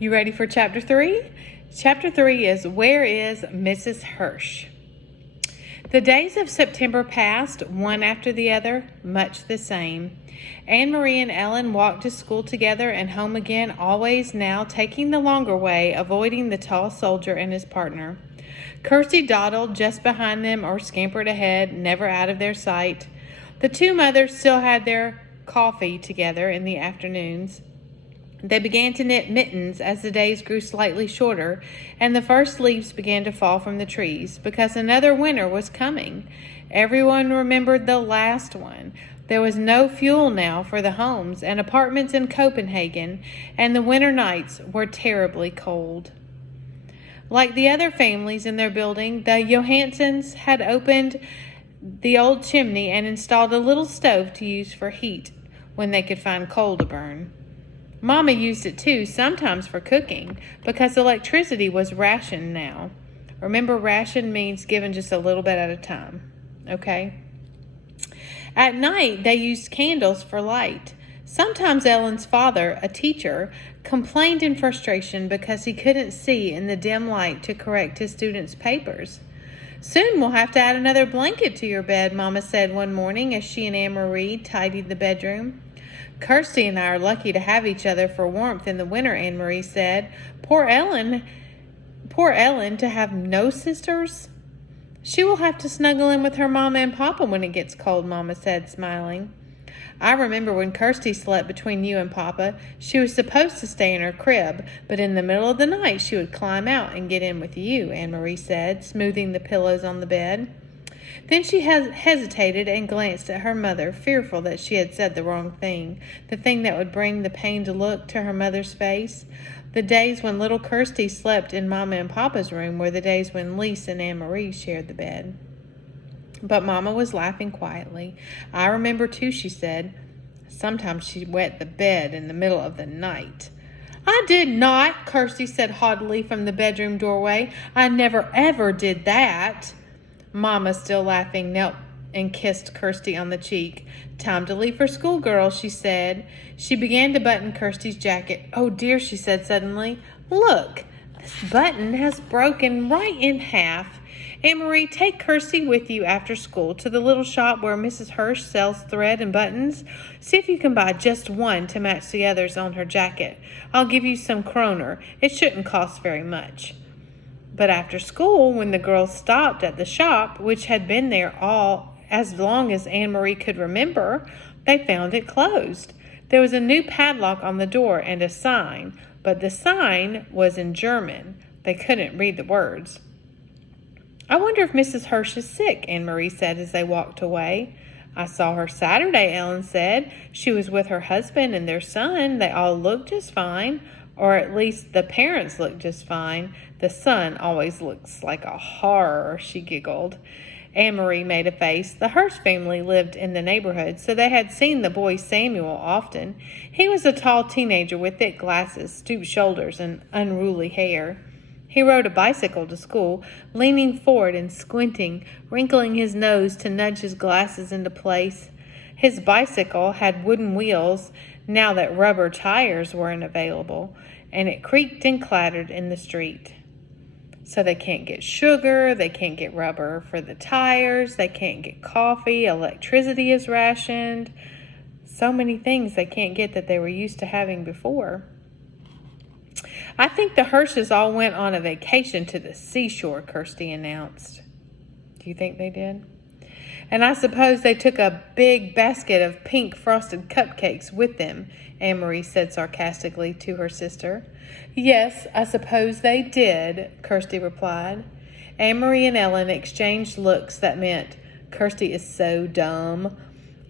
You ready for chapter 3? Chapter 3 is Where is Mrs. Hirsch? The days of September passed, one after the other, much the same. Anne-Marie and Ellen walked to school together and home again, always now taking the longer way, avoiding the tall soldier and his partner. Kirsty dawdled just behind them or scampered ahead, never out of their sight. The two mothers still had their coffee together in the afternoons. They began to knit mittens as the days grew slightly shorter, and the first leaves began to fall from the trees, because another winter was coming. Everyone remembered the last one. There was no fuel now for the homes and apartments in Copenhagen, and the winter nights were terribly cold. Like the other families in their building, the Johansons had opened the old chimney and installed a little stove to use for heat when they could find coal to burn. Mama used it too, sometimes for cooking, because electricity was rationed now. Remember, ration means given just a little bit at a time, okay? At night, they used candles for light. Sometimes Ellen's father, a teacher, complained in frustration because he couldn't see in the dim light to correct his students' papers. "Soon we'll have to add another blanket to your bed," Mama said one morning as she and Anne-Marie tidied the bedroom. "Kirsty and I are lucky to have each other for warmth in the winter," Anne-Marie said. Poor Ellen to have no sisters." "She will have to snuggle in with her Mama and Papa when it gets cold," Mama said, smiling. "I remember when Kirsty slept between you and Papa. She was supposed to stay in her crib, but in the middle of the night she would climb out and get in with you," Anne-Marie said, smoothing the pillows on the bed. Then she hesitated and glanced at her mother, fearful that she had said the wrong thing, the thing that would bring the pained look to her mother's face. The days when little Kirsty slept in Mama and Papa's room were the days when Lise and Anne-Marie shared the bed. But Mama was laughing quietly. "I remember too," she said. "Sometimes she wet the bed in the middle of the night." "I did not," Kirsty said haughtily from the bedroom doorway. "I never ever did that." Mama, still laughing, knelt and kissed Kirsty on the cheek. "Time to leave for school, girls," she said. She began to button Kirsty's jacket. "Oh dear," she said suddenly. "Look, this button has broken right in half. Anne-Marie, take Kirsty with you after school to the little shop where Mrs. Hirsch sells thread and buttons. See if you can buy just one to match the others on her jacket. I'll give you some kroner. It shouldn't cost very much." But after school, when the girls stopped at the shop, which had been there all as long as Anne-Marie could remember, they found it closed. There was a new padlock on the door and a sign, but the sign was in German. They couldn't read the words. "I wonder if Mrs. Hirsch is sick," Anne-Marie said as they walked away. "I saw her Saturday," Ellen said. "She was with her husband and their son. They all looked just fine. Or at least the parents look just fine. The son always looks like a horror," she giggled. Anne-Marie made a face. The Hirsch family lived in the neighborhood, so they had seen the boy Samuel often. He was a tall teenager with thick glasses, stooped shoulders, and unruly hair. He rode a bicycle to school, leaning forward and squinting, wrinkling his nose to nudge his glasses into place. His bicycle had wooden wheels now that rubber tires weren't available, and it creaked and clattered in the street. So they can't get sugar, they can't get rubber for the tires, they can't get coffee, electricity is rationed. So many things they can't get that they were used to having before. "I think the Hirsches all went on a vacation to the seashore," Kirsty announced. Do you think they did? "And I suppose they took a big basket of pink frosted cupcakes with them," Anne-Marie said sarcastically to her sister. "Yes, I suppose they did," Kirsty replied. Anne-Marie and Ellen exchanged looks that meant, "Kirsty is so dumb."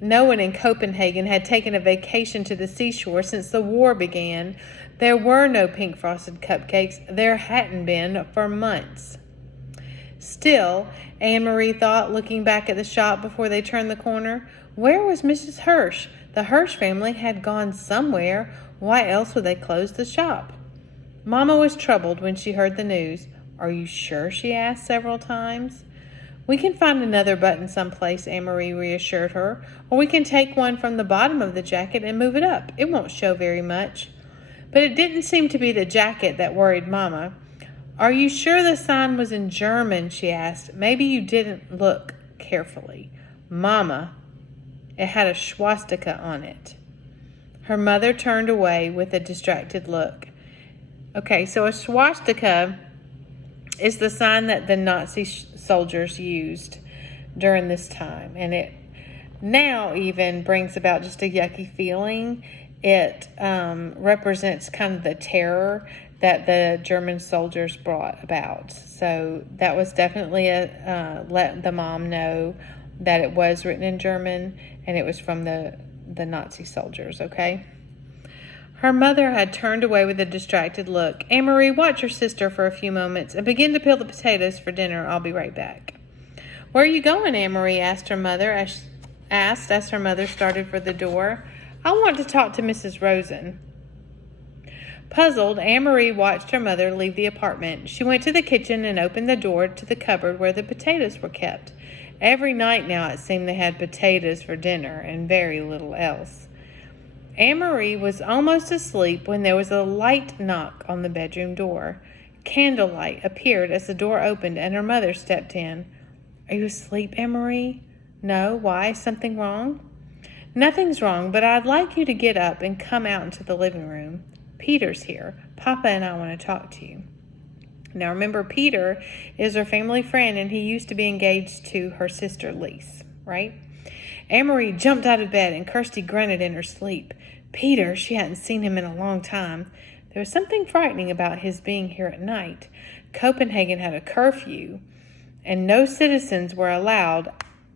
No one in Copenhagen had taken a vacation to the seashore since the war began. There were no pink frosted cupcakes. There hadn't been for months. Still, Anne-Marie thought, looking back at the shop before they turned the corner, where was Mrs. Hirsch? The Hirsch family had gone somewhere. Why else would they close the shop? Mama was troubled when she heard the news. "Are you sure?" she asked several times. "We can find another button someplace," Anne-Marie reassured her. "Or we can take one from the bottom of the jacket and move it up. It won't show very much." But it didn't seem to be the jacket that worried Mama. "Are you sure the sign was in German?" she asked. "Maybe you didn't look carefully." "Mama, it had a swastika on it." Her mother turned away with a distracted look. Okay, so a swastika is the sign that the Nazi soldiers used during this time. And it now even brings about just a yucky feeling. It represents kind of the terror that the German soldiers brought about. So that was definitely let the mom know that it was written in German and it was from the Nazi soldiers, okay? Her mother had turned away with a distracted look. "Anne-Marie, watch your sister for a few moments and begin to peel the potatoes for dinner. I'll be right back." "Where are you going?" Anne-Marie asked her mother as her mother started for the door. "I want to talk to Mrs. Rosen." Puzzled, Anne-Marie watched her mother leave the apartment. She went to the kitchen and opened the door to the cupboard where the potatoes were kept. Every night now it seemed they had potatoes for dinner and very little else. Anne-Marie was almost asleep when there was a light knock on the bedroom door. Candlelight appeared as the door opened and her mother stepped in. "Are you asleep, Anne-Marie?" "No. Why? Something wrong?" "Nothing's wrong, but I'd like you to get up and come out into the living room. Peter's here. Papa and I want to talk to you." Now remember, Peter is her family friend and he used to be engaged to her sister Lise, right? Anne-Marie jumped out of bed and Kirsty grunted in her sleep. Peter, she hadn't seen him in a long time. There was something frightening about his being here at night. Copenhagen had a curfew and no citizens were allowed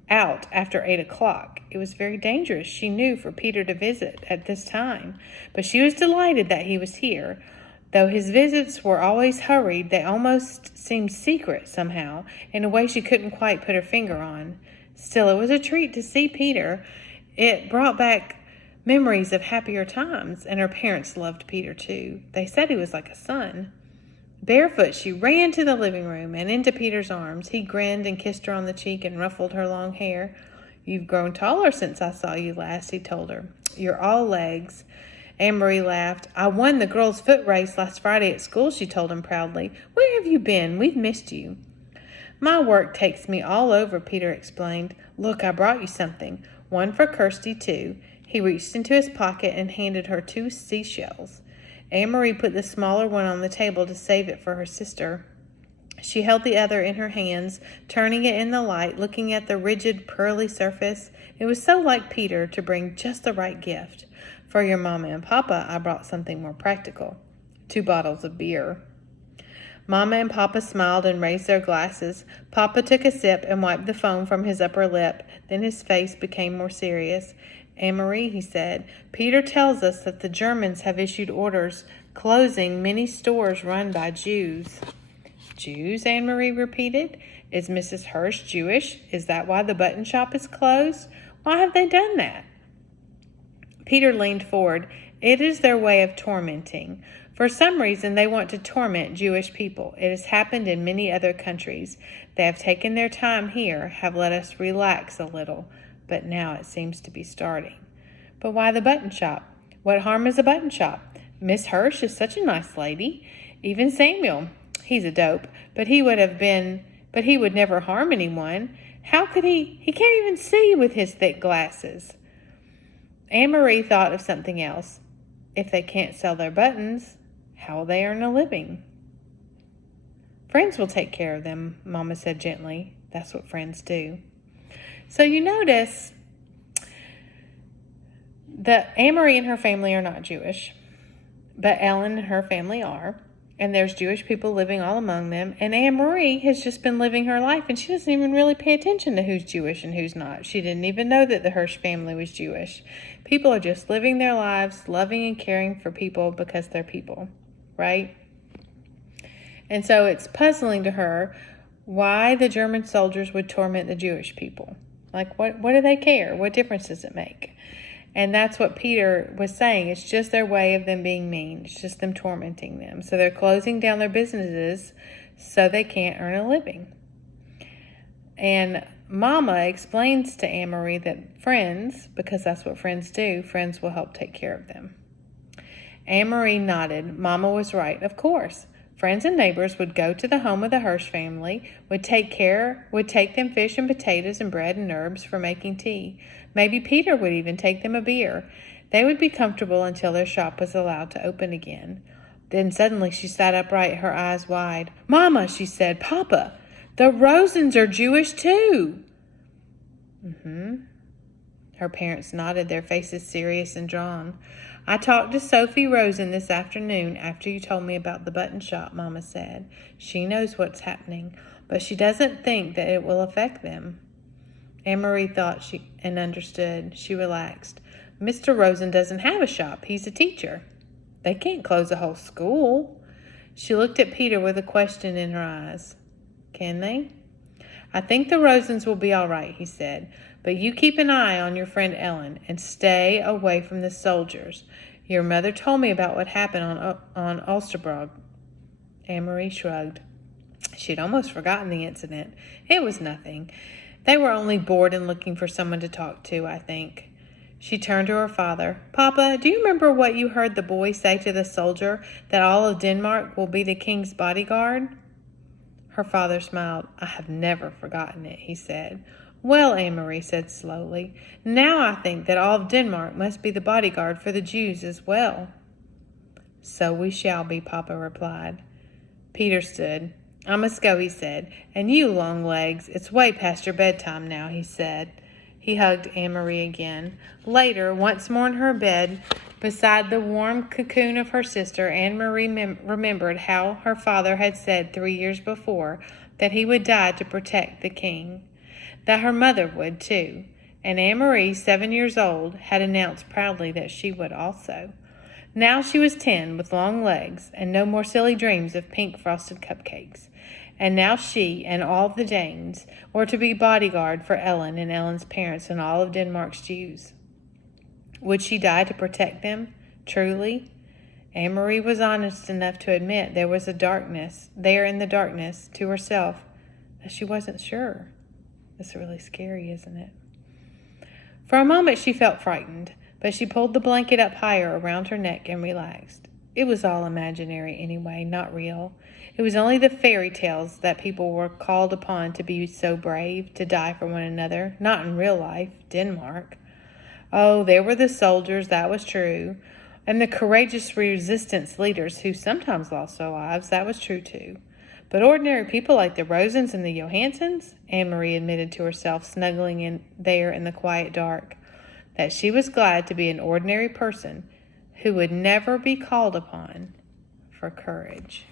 out after 8 o'clock. It was very dangerous, she knew, for Peter to visit at this time, but she was delighted that he was here. Though his visits were always hurried, they almost seemed secret somehow, in a way she couldn't quite put her finger on. Still, it was a treat to see Peter. It brought back memories of happier times, and her parents loved Peter too. They said he was like a son. Barefoot, she ran to the living room and into Peter's arms. He grinned and kissed her on the cheek and ruffled her long hair. "You've grown taller since I saw you last," he told her. "You're all legs." Anne-Marie laughed. "I won the girls' foot race last Friday at school," she told him proudly. "Where have you been? We've missed you." "My work takes me all over," Peter explained. "Look, I brought you something. One for Kirsty, too." He reached into his pocket and handed her 2 seashells. Anne-Marie put the smaller one on the table to save it for her sister. She held the other in her hands, turning it in the light, looking at the rigid, pearly surface. It was so like Peter to bring just the right gift. "For your Mama and Papa, I brought something more practical. 2 bottles of beer." Mama and Papa smiled and raised their glasses. Papa took a sip and wiped the foam from his upper lip. Then his face became more serious. "Anne-Marie," he said, "Peter tells us that the Germans have issued orders closing many stores run by Jews." "Jews?" Anne-Marie repeated. "Is Mrs. Hirsch Jewish? Is that why the button shop is closed? Why have they done that?" Peter leaned forward. "It is their way of tormenting. For some reason, they want to torment Jewish people. It has happened in many other countries. They have taken their time here, have let us relax a little, but now it seems to be starting." "But why the button shop? What harm is a button shop? Miss Hirsch is such a nice lady. Even Samuel, he's a dope, but he would never harm anyone. How could he? He can't even see with his thick glasses." Anne-Marie thought of something else. If they can't sell their buttons, how will they earn a living? "Friends will take care of them," Mama said gently. "That's what friends do." So you notice that Anne-Marie and her family are not Jewish, but Ellen and her family are. And there's Jewish people living all among them. And Anne-Marie has just been living her life, and she doesn't even really pay attention to who's Jewish and who's not. She didn't even know that the Hirsch family was Jewish. People are just living their lives, loving and caring for people because they're people, right? And so it's puzzling to her why the German soldiers would torment the Jewish people. Like, what do they care? What difference does it make? And that's what Peter was saying. It's just their way of them being mean. It's just them tormenting them. So they're closing down their businesses so they can't earn a living. And Mama explains to Anne-Marie that friends, because that's what friends do, friends will help take care of them. Anne Marie nodded. Mama was right, of course. Friends and neighbors would go to the home of the Hirsch family, would take them fish and potatoes and bread and herbs for making tea. Maybe Peter would even take them a beer. They would be comfortable until their shop was allowed to open again. Then suddenly she sat upright, her eyes wide. "Mama," she said, "Papa, the Rosens are Jewish too." Her parents nodded, their faces serious and drawn. "I talked to Sophie Rosen this afternoon after you told me about the button shop," Mama said. "She knows what's happening, but she doesn't think that it will affect them." Anne Marie thought and understood. She relaxed. "Mr. Rosen doesn't have a shop. He's a teacher. They can't close a whole school." She looked at Peter with a question in her eyes. "Can they?" "I think the Rosens will be all right," he said. "But you keep an eye on your friend Ellen and stay away from the soldiers. Your mother told me about what happened on Osterbrog." Anne Marie shrugged. She'd almost forgotten the incident. It was nothing. They were only bored and looking for someone to talk to, I think. She turned to her father. "Papa, do you remember what you heard the boy say to the soldier, that all of Denmark will be the king's bodyguard?" Her father smiled. "I have never forgotten it," he said. "Well," Anne Marie said slowly, "now I think that all of Denmark must be the bodyguard for the Jews as well." "So we shall be," Papa replied. Peter stood. "I must go," he said. "And you, Longlegs, it's way past your bedtime now," he said. He hugged Anne Marie again. Later, once more in her bed, beside the warm cocoon of her sister, Anne Marie remembered how her father had said 3 years before that he would die to protect the king. That her mother would, too. And Anne Marie, 7 years old, had announced proudly that she would also. Now she was 10, with long legs, and no more silly dreams of pink frosted cupcakes. And now she and all the Danes were to be bodyguard for Ellen and Ellen's parents and all of Denmark's Jews. Would she die to protect them? Truly? Anne Marie was honest enough to admit there was a darkness there in the darkness to herself that she wasn't sure. It's really scary, isn't it? For a moment she felt frightened, but she pulled the blanket up higher around her neck and relaxed. It was all imaginary anyway, not real. It was only the fairy tales that people were called upon to be so brave, to die for one another, not in real life, Denmark. Oh, there were the soldiers, that was true, and the courageous resistance leaders who sometimes lost their lives, that was true too. But ordinary people like the Rosens and the Johansons, Anne Marie admitted to herself, snuggling in there in the quiet dark, that she was glad to be an ordinary person who would never be called upon for courage.